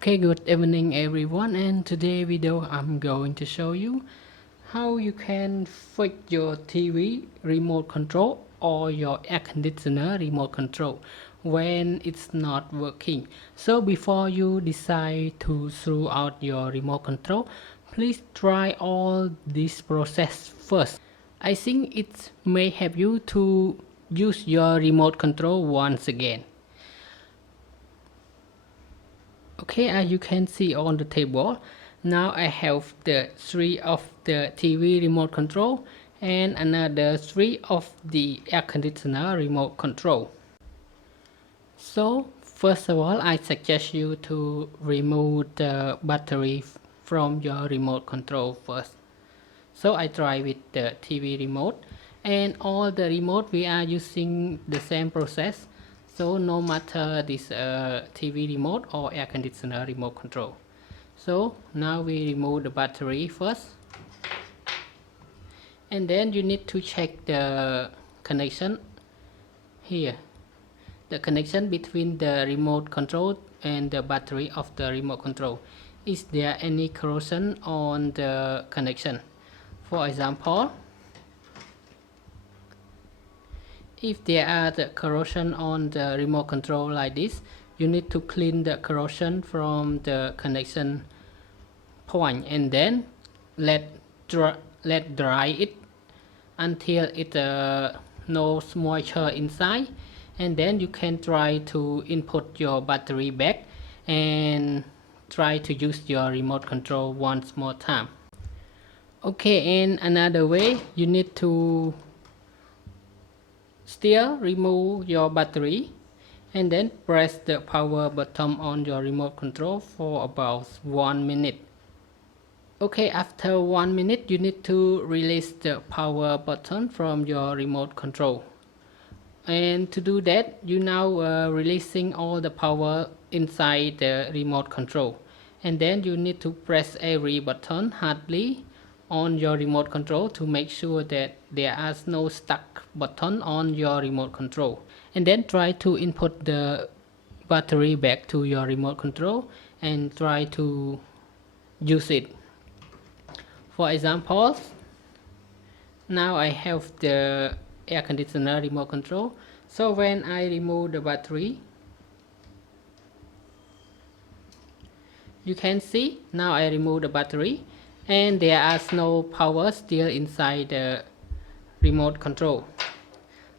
Okay, good evening everyone, and today video I'm going to show you how you can fix your TV remote control or your air conditioner remote control when it's not working. So before you decide to throw out your remote control, please try all this process first. I think it may help you to use your remote control once again. Okay, as you can see on the table, now I have the 3 of the TV remote control and another 3 of the air conditioner remote control. So first of all, I suggest you to remove the battery from your remote control first. So I try with the TV remote, and all the remote we are using the same process. So no matter this TV remote or air conditioner remote control. So now we remove the battery first, and then you need to check the connection here, the connection between the remote control and the battery of the remote control. Is there any corrosion on the connection? For example, if there are the corrosion on the remote control like this, you need to clean the corrosion from the connection point and then let dry it until it no moisture inside, and then you can try to input your battery back and try to use your remote control once more time. Okay, and another way, you need to still remove your battery and then press the power button on your remote control for about 1 minute. Okay, after 1 minute you need to release the power button from your remote control, and to do that you now releasing all the power inside the remote control, and then you need to press every button hardly on your remote control to make sure that there is no stuck button on your remote control, and then try to input the battery back to your remote control and try to use it. For example, now I have the air conditioner remote control, so when I remove the battery, you can see now I remove the battery and there is no power still inside the remote control.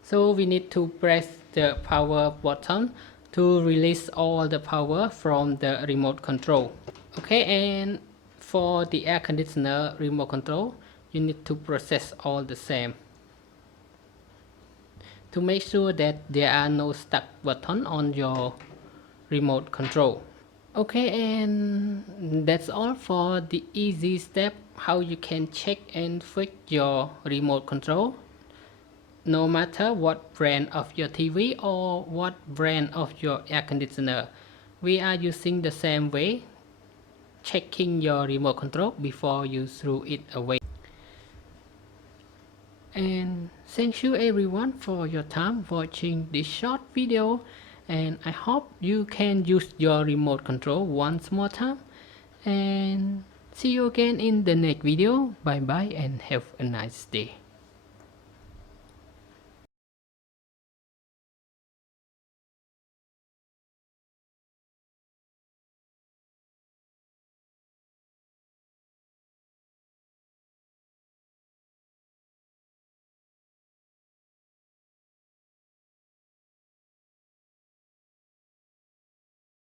So we need to press the power button to release all the power from the remote control. Okay, and for the air conditioner remote control, you need to process all the same to make sure that there are no stuck button on your remote control. Okay, and that's all for the easy step how you can check and fix your remote control, no matter what brand of your TV or what brand of your air conditioner. We are using the same way, checking your remote control before you throw it away. And thank you everyone for your time watching this short video, and I hope you can use your remote control once more time, and see you again in the next video. Bye bye and have a nice day.